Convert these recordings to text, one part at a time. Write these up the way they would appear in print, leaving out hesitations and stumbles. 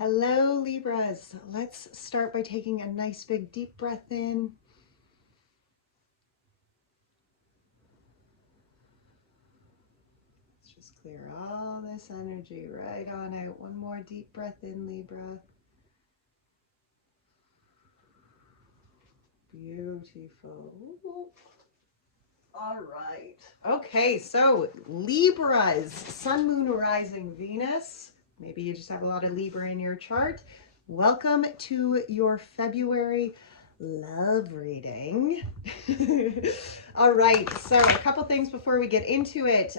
Hello, Libras. Let's start by taking a nice big deep breath in. Let's just clear all this energy right on out. One more deep breath in, Libra. Beautiful. All right. Okay, so Libras, Sun, Moon, Rising, Venus. Maybe you just have a lot of Libra in your chart. Welcome to your February love reading. All right, so a couple things before we get into it.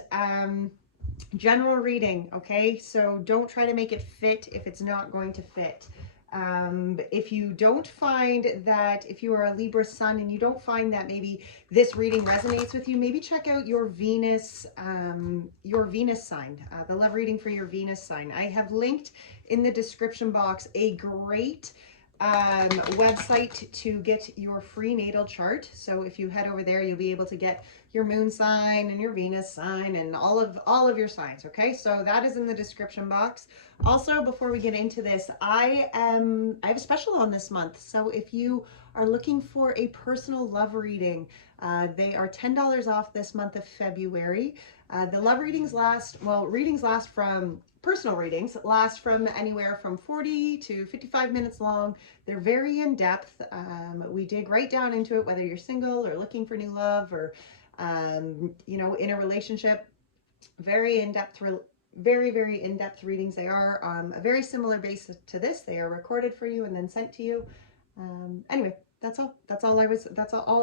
General reading, okay? So don't try to make it fit if it's not going to fit. If you don't find that, if you are a Libra Sun and you don't find that maybe this reading resonates with you, maybe check out your Venus sign, the love reading for your Venus sign. I have linked in the description box a great website to get your free natal chart. So if you head over there, you'll be able to get your moon sign and your Venus sign and all of your signs. Okay, so that is in the description box. Also, before we get into this, I have a special on this month. So if you are looking for a personal love reading, they are $10 off this month of February. The love readings last from personal readings last from anywhere from 40 to 55 minutes long. They're very in depth. We dig right down into it, whether you're single or looking for new love or in a relationship. Very in-depth, very in-depth readings. They are a very similar basis to this. They are recorded for you and then sent to you. Anyway, that's all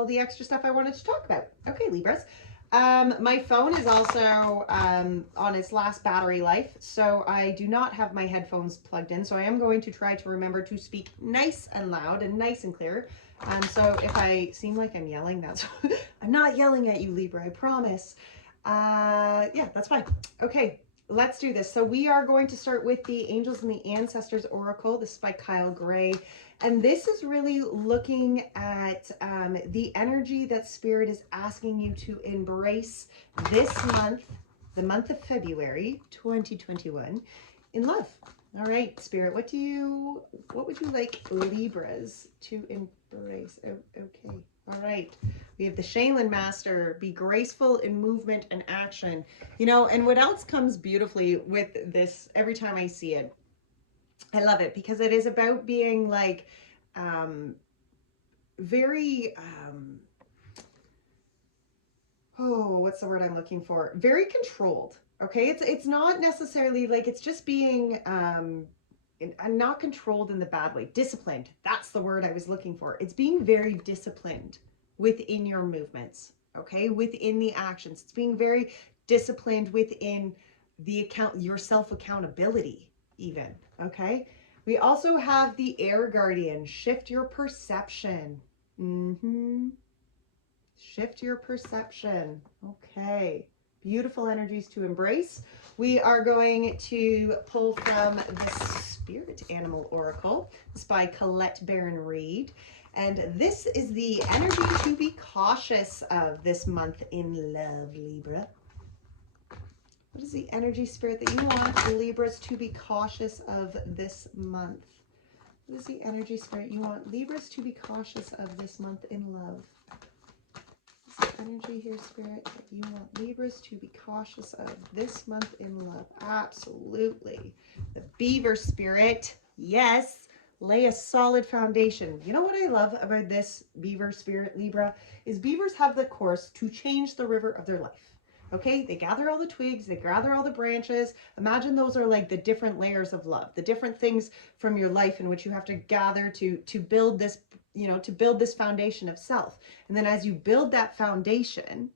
the extra stuff I wanted to talk about. Okay, Libras. My phone is also on its last battery life, so I do not have my headphones plugged in. So I am going to try to remember to speak nice and loud and nice and clear. So if I seem like I'm yelling, that's I'm not yelling at you, Libra, I promise. Yeah, that's fine. Okay, let's do this. So we are going to start with the Angels and the Ancestors Oracle. This is by Kyle Gray. And this is really looking at the energy that Spirit is asking you to embrace this month, the month of February 2021, in love. All right, Spirit, what would you like Libras to embrace? Oh, okay. All right. We have the Shaylin Master, be graceful in movement and action. And what else comes beautifully with this every time I see it? I love it because it is about being like very what's the word I'm looking for? Very controlled. Okay, it's not necessarily like it's just being not controlled in the bad way. Disciplined. That's the word I was looking for. It's being very disciplined within your movements. Okay, within the actions. It's being very disciplined within your self accountability even. Okay. We also have the Air Guardian. Shift your perception. Shift your perception. Okay. Beautiful energies to embrace. We are going to pull from the Spirit Animal Oracle. This is by Colette Baron Reed. And this is the energy to be cautious of this month in love, Libra. What is the energy, Spirit, that you want Libras to be cautious of this month? What is the energy, Spirit, you want Libras to be cautious of this month in love? What is the energy here, Spirit, that you want Libras to be cautious of this month in love? Absolutely. The Beaver, Spirit. Yes. Lay a solid foundation. You know what I love about this Beaver, Spirit, Libra, is beavers have the course to change the river of their life. Okay, they gather all the twigs, they gather all the branches. Imagine those are like the different layers of love, the different things from your life in which you have to gather to build this, to build this foundation of self. And then as you build that foundation,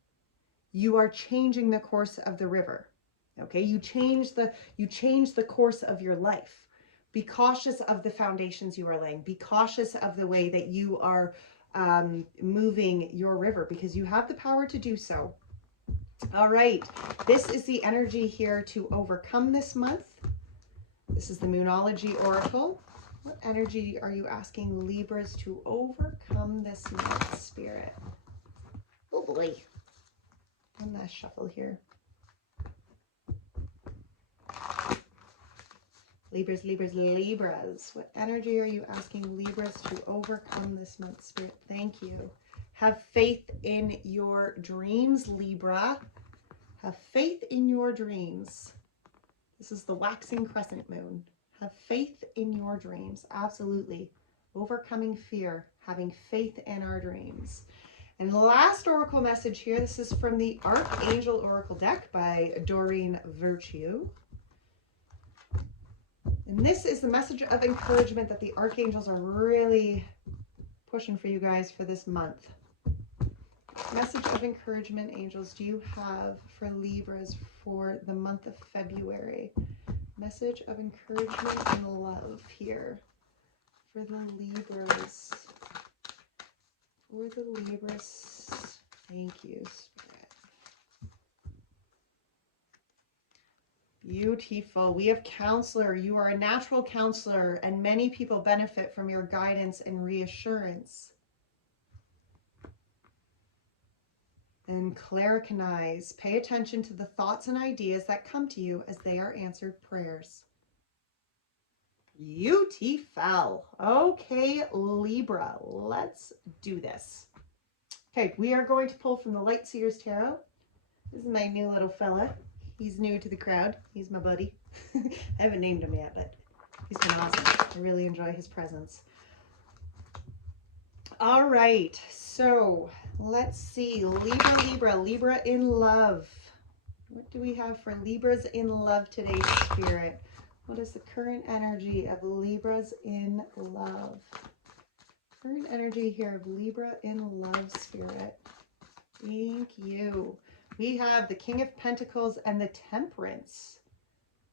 you are changing the course of the river. Okay, you change the course of your life. Be cautious of the foundations you are laying. Be cautious of the way that you are moving your river, because you have the power to do so. All right, this is the energy here to overcome this month. This is the Moonology Oracle. What energy are you asking Libras to overcome this month, Spirit? Oh boy. One last shuffle here. Libras, Libras, Libras. What energy are you asking Libras to overcome this month, Spirit? Thank you. Have faith in your dreams, Libra. Have faith in your dreams. This is the waxing crescent moon. Have faith in your dreams. Absolutely. Overcoming fear. Having faith in our dreams. And the last oracle message here, this is from the Archangel Oracle deck by Doreen Virtue. And this is the message of encouragement that the archangels are really pushing for you guys for this month. Message of encouragement, angels, do you have for Libras for the month of February? Message of encouragement and love here for the Libras. For the Libras. Thank you, Spirit. Beautiful. We have counselor. You are a natural counselor, and many people benefit from your guidance and reassurance. And claricanize. Pay attention to the thoughts and ideas that come to you as they are answered prayers. Beautiful. Okay, Libra, let's do this. Okay, we are going to pull from the Light Seers Tarot. This is my new little fella. He's new to the crowd. He's my buddy. I haven't named him yet, but he's been awesome. I really enjoy his presence. All right, so let's see. Libra, Libra, Libra in love. What do we have for Libras in love today, Spirit? What is the current energy of Libras in love? Current energy here of Libra in love, Spirit. Thank you. We have the King of Pentacles and the Temperance.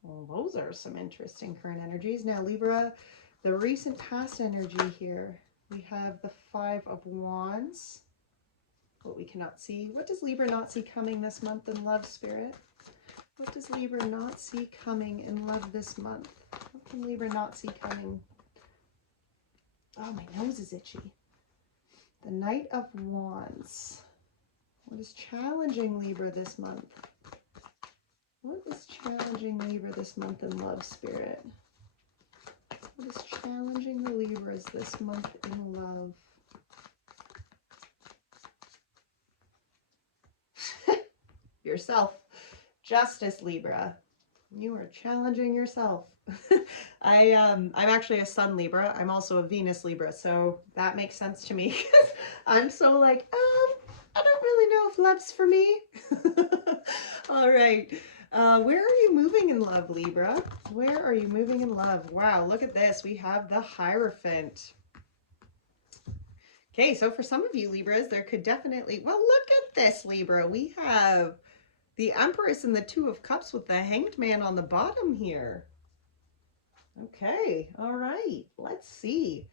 Well, those are some interesting current energies. Now, Libra, the recent past energy here. We have the Five of Wands. What we cannot see. What does Libra not see coming this month in love, Spirit? What does Libra not see coming in love this month? What can Libra not see coming? Oh, my nose is itchy. The Knight of Wands. What is challenging Libra this month? What is challenging Libra this month in love, Spirit? What is challenging the Libras this month in love? Yourself. Justice, Libra. You are challenging yourself. I'm actually a Sun Libra. I'm also a Venus Libra, so that makes sense to me. I'm so like, I don't really know if love's for me. All right. Where are you moving in love, Libra? Where are you moving in love? Wow, look at this. We have the Hierophant. Okay, so for some of you Libras, there could definitely, well, look at this, Libra. We have the Empress and the Two of Cups with the Hanged Man on the bottom here. Okay, all right, let's see.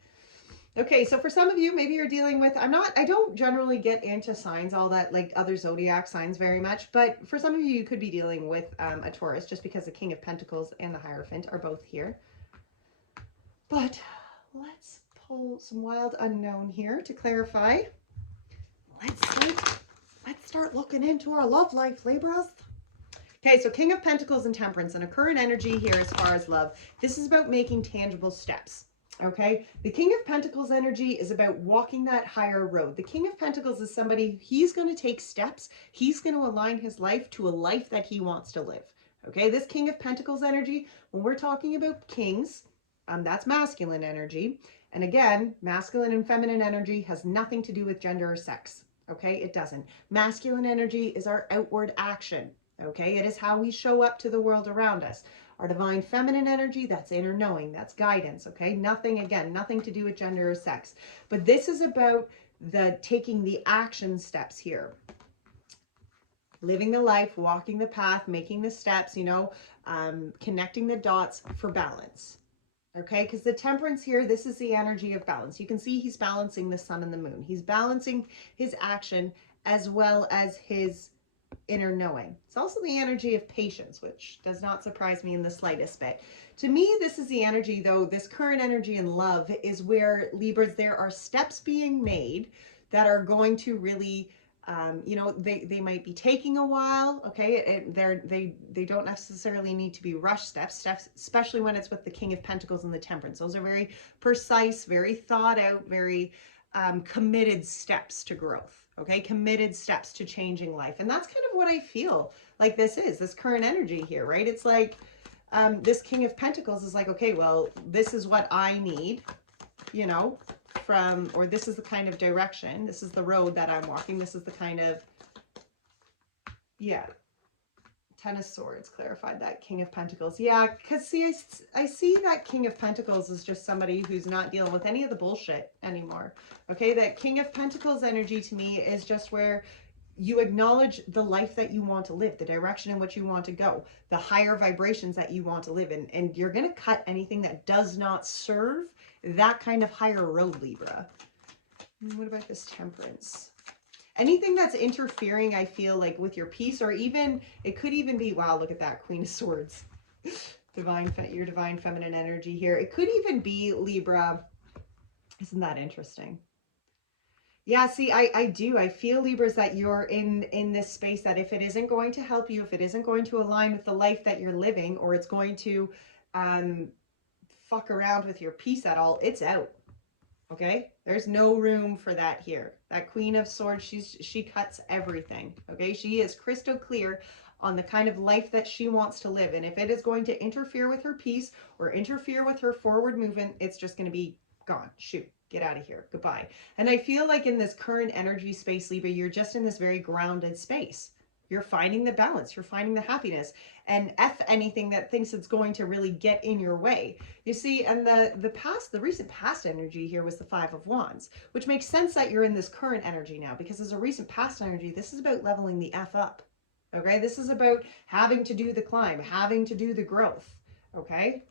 Okay, so for some of you, maybe you're dealing with, I don't generally get into signs, all that, like other zodiac signs very much, but for some of you, you could be dealing with a Taurus, just because the King of Pentacles and the Hierophant are both here. But let's pull some Wild Unknown here to clarify. Let's start looking into our love life, Libras. Okay, so King of Pentacles and Temperance, and a current energy here as far as love. This is about making tangible steps, okay? The King of Pentacles energy is about walking that higher road. The King of Pentacles is somebody, he's going to take steps. He's going to align his life to a life that he wants to live, okay? This King of Pentacles energy, when we're talking about kings, that's masculine energy. And again, masculine and feminine energy has nothing to do with gender or sex, okay? It doesn't. Masculine energy is our outward action. Okay, it is how we show up to the world around us. Our divine feminine energy, that's inner knowing, that's guidance, okay? Nothing, again, nothing to do with gender or sex. But this is about the taking the action steps here. Living the life, walking the path, making the steps, you know, connecting the dots for balance. Okay, because the Temperance here, this is the energy of balance. You can see he's balancing the sun and the moon. He's balancing his action as well as his inner knowing. It's also the energy of patience, which does not surprise me in the slightest bit. To me, this is the energy, though, this current energy in love is where Libras, there are steps being made that are going to really You know, they might be taking a while, okay? They don't necessarily need to be rush steps, especially when it's with the King of Pentacles and the Temperance. Those are very precise, very thought out, very committed steps to growth, okay? Committed steps to changing life. And that's kind of what I feel like this current energy here, right? It's like this King of Pentacles is like, okay, well, this is what I need, you know, from, or this is the kind of direction, this is the road that I'm walking, this is the kind of, yeah, Ten of Swords clarified that. King of Pentacles, yeah, because see, I see that King of Pentacles is just somebody who's not dealing with any of the bullshit anymore, okay? That King of Pentacles energy to me is just where you acknowledge the life that you want to live, the direction in which you want to go, the higher vibrations that you want to live in, and you're going to cut anything that does not serve that kind of higher road, Libra. What about this Temperance? Anything that's interfering, I feel like, with your peace, or even, it could even be, wow, look at that, Queen of Swords. Your divine feminine energy here. It could even be, Libra, isn't that interesting? Yeah, see, I do. I feel, Libras, that you're in this space that if it isn't going to help you, if it isn't going to align with the life that you're living, or it's going to fuck around with your peace at all, it's out. Okay? There's no room for that here. That Queen of Swords, she cuts everything. Okay? She is crystal clear on the kind of life that she wants to live. And if it is going to interfere with her peace or interfere with her forward movement, it's just going to be gone. Shoot. Get out of here. Goodbye. And I feel like in this current energy space, Libra, you're just in this very grounded space. You're finding the balance. You're finding the happiness. And F anything that thinks it's going to really get in your way. You see, and the recent past energy here was the Five of Wands, which makes sense that you're in this current energy now, because as a recent past energy, this is about leveling the F up. Okay? This is about having to do the climb, having to do the growth. Okay?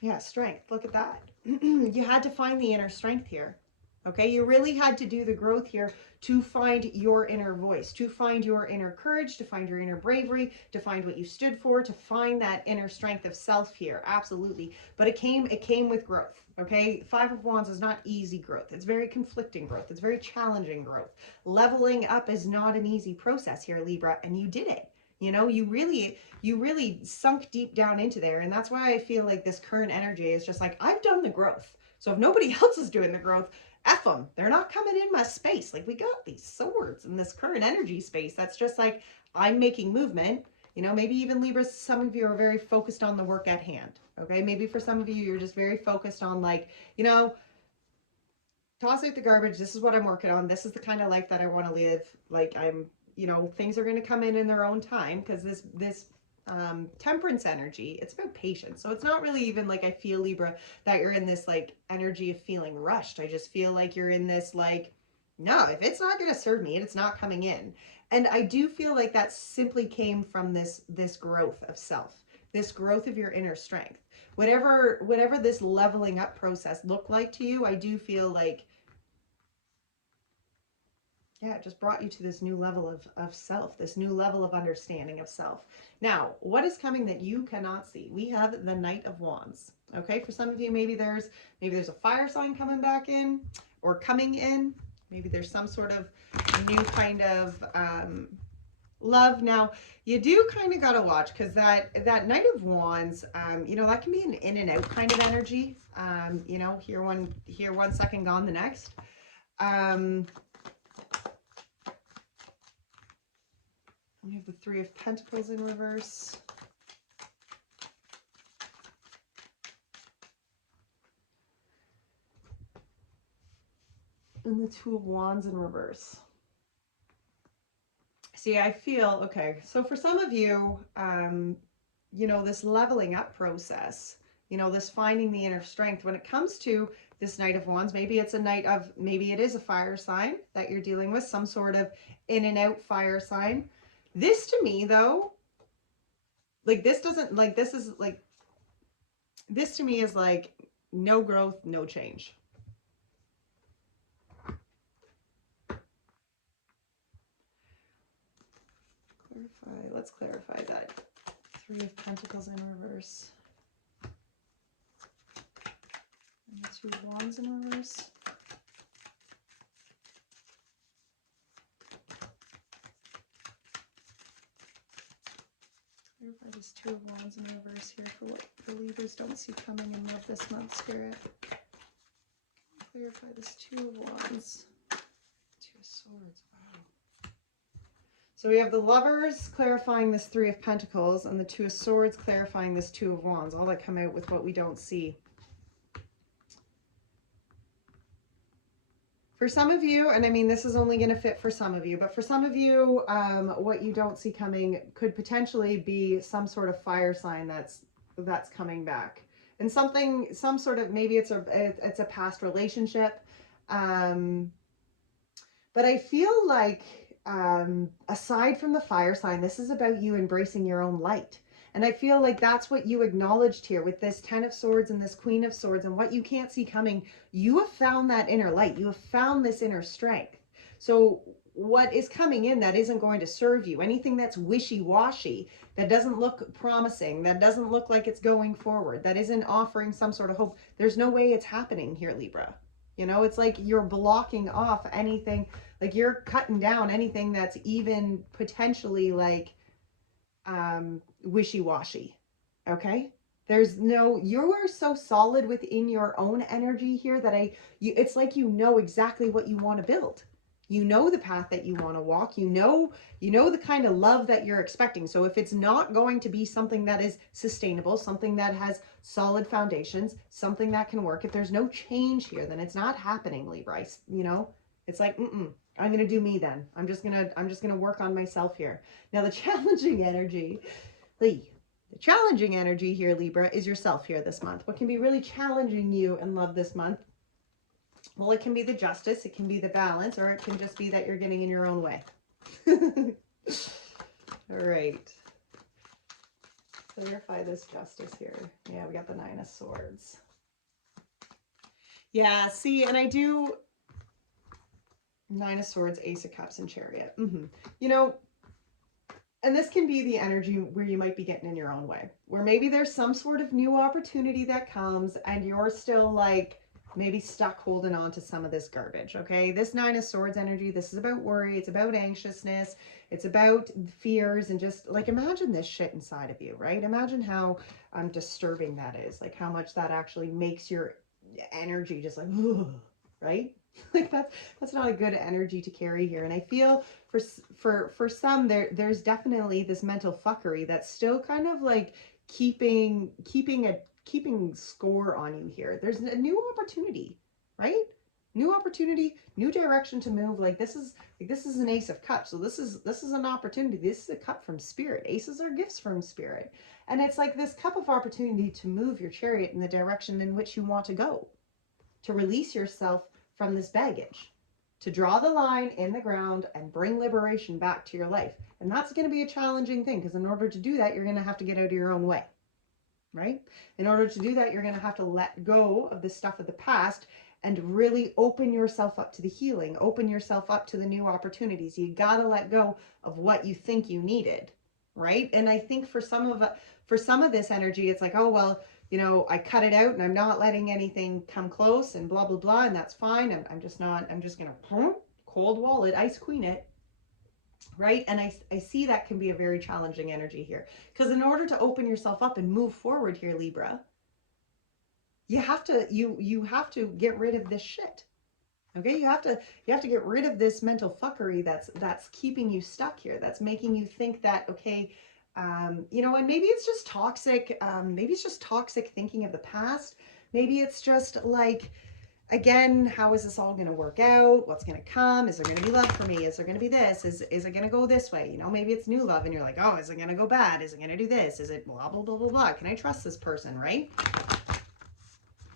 Yeah, strength. Look at that. You had to find the inner strength here. Okay, you really had to do the growth here to find your inner voice, to find your inner courage, to find your inner bravery, to find what you stood for, to find that inner strength of self here. Absolutely. But it came with growth. Okay, Five of Wands is not easy growth. It's very conflicting growth. It's very challenging growth. Leveling up is not an easy process here, Libra, and you did it. You know, you really sunk deep down into there. And that's why I feel like this current energy is just like, I've done the growth. So if nobody else is doing the growth, F them. They're not coming in my space. Like, we got these swords in this current energy space. That's just like, I'm making movement. You know, maybe even Libras, some of you are very focused on the work at hand. Okay. Maybe for some of you, you're just very focused on, like, you know, toss out the garbage. This is what I'm working on. This is the kind of life that I want to live. Like, you know, things are going to come in their own time, because this Temperance energy, it's about patience. So it's not really even like, I feel, Libra, that you're in this like energy of feeling rushed. I just feel like you're in this like, no, if it's not going to serve me, it's not coming in. And I do feel like that simply came from this growth of self, this growth of your inner strength. Whatever this leveling up process looked like to you, I do feel like, yeah, it just brought you to this new level of self, this new level of understanding of self. Now, what is coming that you cannot see? We have the Knight of Wands. Okay, for some of you, maybe there's a fire sign coming back in, or coming in. Maybe there's some sort of new kind of love. Now, you do kind of got to watch, because that Knight of Wands, you know, that can be an in and out kind of energy. You know, here one second, gone the next. We have the Three of Pentacles in reverse. And the Two of Wands in reverse. See, I feel, okay, so for some of you, you know, this leveling up process, you know, this finding the inner strength, when it comes to this Knight of Wands, maybe it's maybe it is a fire sign that you're dealing with, some sort of in and out fire sign. This to me, though, like, this doesn't, like, this is like, this to me is like, no growth, no change. Let's clarify that. Three of Pentacles in reverse. And the Two of Wands in reverse. Clarify this Two of Wands in reverse here for what the Libras don't see coming in love this month, Spirit. Clarify this Two of Wands. Two of Swords. Wow. So we have the Lovers clarifying this Three of Pentacles and the Two of Swords clarifying this Two of Wands. All that come out with what we don't see. For some of you, and I mean, this is only going to fit for some of you, but for some of you, what you don't see coming could potentially be some sort of fire sign that's coming back. And some sort of, maybe it's a past relationship. But I feel like, aside from the fire sign, this is about you embracing your own light. And I feel like that's what you acknowledged here with this Ten of Swords and this Queen of Swords and what you can't see coming. You have found that inner light. You have found this inner strength. So what is coming in that isn't going to serve you, anything that's wishy-washy, that doesn't look promising, that doesn't look like it's going forward, that isn't offering some sort of hope, there's no way it's happening here, Libra. You know, it's like you're blocking off anything, like you're cutting down anything that's even potentially like wishy-washy. Okay, there's no, you are so solid within your own energy here that it's like you know exactly what you want to build. You know the path that you want to walk. You know the kind of love that you're expecting. So if it's not going to be something that is sustainable, something that has solid foundations, something that can work, if there's no change here, then it's not happening, Libra. You know, it's like, I'm going to do me then. I'm just going to work on myself here. Now the challenging energy, the challenging energy here, Libra, is yourself here this month. What can be really challenging you in love this month? Well, it can be the Justice, it can be the Balance, or it can just be that you're getting in your own way. All right. Clarify this Justice here. Yeah, we got the Nine of Swords. Yeah, see, and I do Nine of Swords, Ace of Cups, and Chariot. You know, and this can be the energy where you might be getting in your own way, where maybe there's some sort of new opportunity that comes and you're still like maybe stuck holding on to some of this garbage. Okay, this Nine of Swords energy, this is about worry, it's about anxiousness, it's about fears, and just like imagine this shit inside of you, right? Imagine how disturbing that is, like how much that actually makes your energy just like, right? Like that's not a good energy to carry here. And I feel for some there's definitely this mental fuckery that's still kind of like keeping score on you here. There's a new opportunity, right? New opportunity, new direction to move. Like this is an Ace of Cups. So this is an opportunity. This is a cup from Spirit. Aces are gifts from Spirit. And it's like this cup of opportunity to move your chariot in the direction in which you want to go, to release yourself from this baggage, to draw the line in the ground and bring liberation back to your life. And that's going to be a challenging thing, because in order to do that, you're going to have to get out of your own way, right? In order to do that, you're going to have to let go of the stuff of the past and really open yourself up to the healing, open yourself up to the new opportunities. You got to let go of what you think you needed, right? And I think for some of this energy, it's like, oh, well, you know, I cut it out and I'm not letting anything come close and blah, blah, blah. And that's fine. I'm just going to cold wallet, ice queen it. Right. And I see that can be a very challenging energy here, because in order to open yourself up and move forward here, Libra, you have to get rid of this shit. Okay. You have to get rid of this mental fuckery that's keeping you stuck here. That's making you think that, okay, you know, and maybe it's just toxic. Maybe it's just toxic thinking of the past. Maybe it's just like, again, how is this all going to work out? What's going to come? Is there going to be love for me? Is there going to be this? Is it going to go this way? You know, maybe it's new love and you're like, oh, is it going to go bad? Is it going to do this? Is it blah, blah, blah, blah, blah? Can I trust this person, right?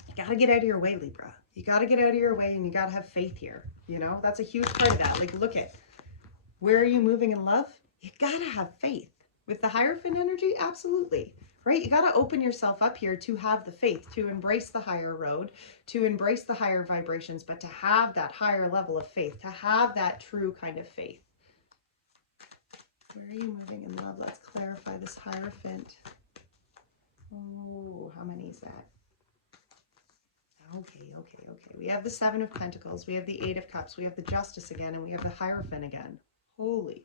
You got to get out of your way, Libra. You got to get out of your way, and you got to have faith here. You know, that's a huge part of that. Like, look at, where are you moving in love? You got to have faith. With the Hierophant energy, absolutely. Right? You got to open yourself up here to have the faith, to embrace the higher road, to embrace the higher vibrations, but to have that higher level of faith, to have that true kind of faith. Where are you moving in love? Let's clarify this Hierophant. Oh, how many is that? Okay. We have the Seven of Pentacles. We have the Eight of Cups. We have the Justice again, and we have the Hierophant again. Holy.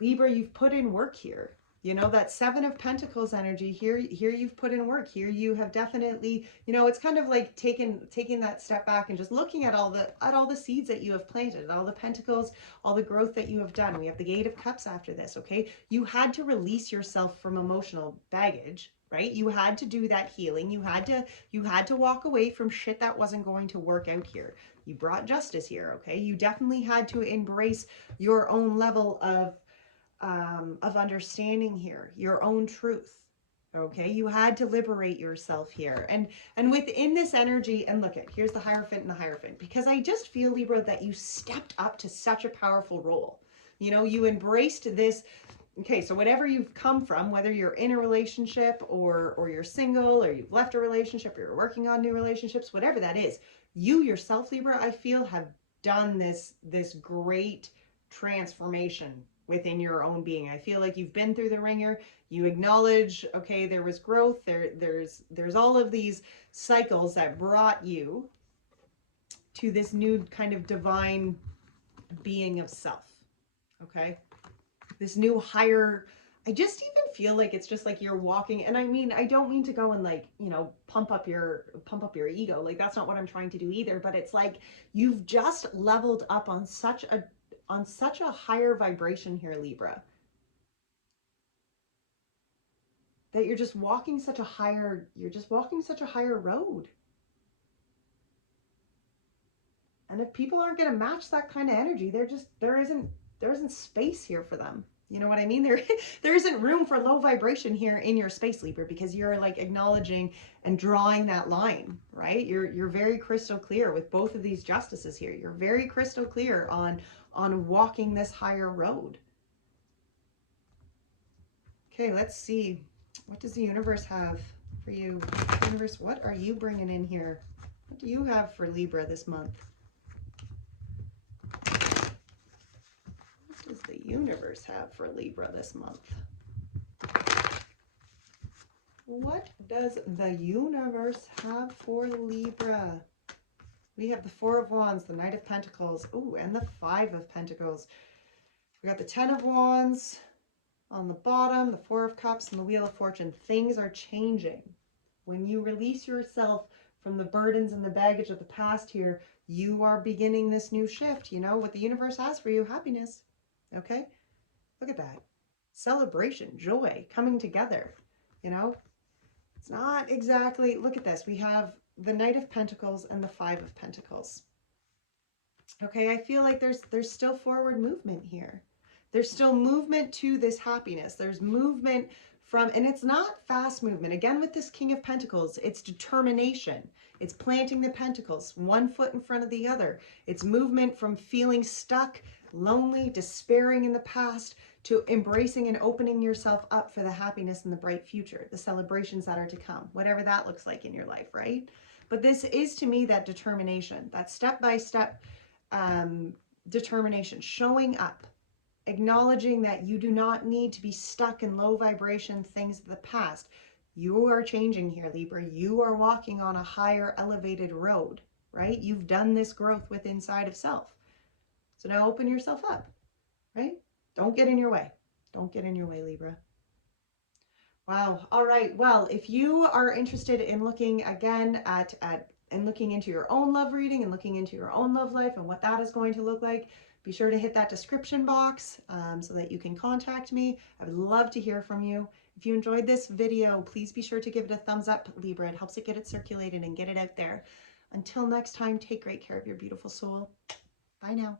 Libra, you've put in work here. You know, that Seven of Pentacles energy here you've put in work. Here you have definitely, you know, it's kind of like taking that step back and just looking at all the seeds that you have planted, all the pentacles, all the growth that you have done. We have the Eight of Cups after this, okay? You had to release yourself from emotional baggage, right? You had to do that healing. You had to walk away from shit that wasn't going to work out here. You brought justice here, okay? You definitely had to embrace your own level of understanding here, your own truth. Okay, you had to liberate yourself here, and within this energy, and look at, here's the Hierophant and the Hierophant, because I just feel, Libra, that you stepped up to such a powerful role. You know, you embraced this. Okay, so whatever you've come from, whether you're in a relationship or you're single or you've left a relationship or you're working on new relationships, whatever that is, you yourself, Libra, I feel, have done this great transformation within your own being. I feel like you've been through the ringer. You acknowledge, okay, there was growth. There's all of these cycles that brought you to this new kind of divine being of self. Okay, this new higher. I just even feel like it's just like you're walking, and I mean, I don't mean to go and, like, you know, pump up your ego. Like, that's not what I'm trying to do either. But it's like you've just leveled up on such a higher vibration here, Libra, that you're just walking such a higher road. And if people aren't going to match that kind of energy, there isn't space here for them. You know what I mean? There isn't room for low vibration here in your space, Libra, because you're like acknowledging and drawing that line, right? You're very crystal clear with both of these justices here. You're very crystal clear on walking this higher road. Okay, let's see. What does the universe have for you? Universe, what are you bringing in here? What do you have for Libra this month? What does the universe have for Libra this month? What does the universe have for Libra? We have the Four of Wands, the Knight of Pentacles, ooh, and the Five of Pentacles. We got the Ten of Wands on the bottom, the Four of Cups, and the Wheel of Fortune. Things are changing. When you release yourself from the burdens and the baggage of the past here, you are beginning this new shift. You know what the universe has for you? Happiness. Okay? Look at that. Celebration, joy, coming together. You know? It's not exactly, look at this. We have the Knight of Pentacles and the Five of Pentacles. Okay, I feel like there's still forward movement here. There's still movement to this happiness. There's movement from, and it's not fast movement. Again, with this King of Pentacles, it's determination. It's planting the pentacles, one foot in front of the other. It's movement from feeling stuck, lonely, despairing in the past, to embracing and opening yourself up for the happiness and the bright future, the celebrations that are to come, whatever that looks like in your life, right? But this is, to me, that determination, that step-by-step determination, showing up, acknowledging that you do not need to be stuck in low vibration things of the past. You are changing here, Libra. You are walking on a higher elevated road, right? You've done this growth with inside of self. So now open yourself up, right? Don't get in your way. Don't get in your way, Libra. Wow. All right. Well, if you are interested in looking again and looking into your own love reading and looking into your own love life and what that is going to look like, be sure to hit that description box so that you can contact me. I would love to hear from you. If you enjoyed this video, please be sure to give it a thumbs up, Libra. It helps it get it circulated and get it out there. Until next time, take great care of your beautiful soul. Bye now.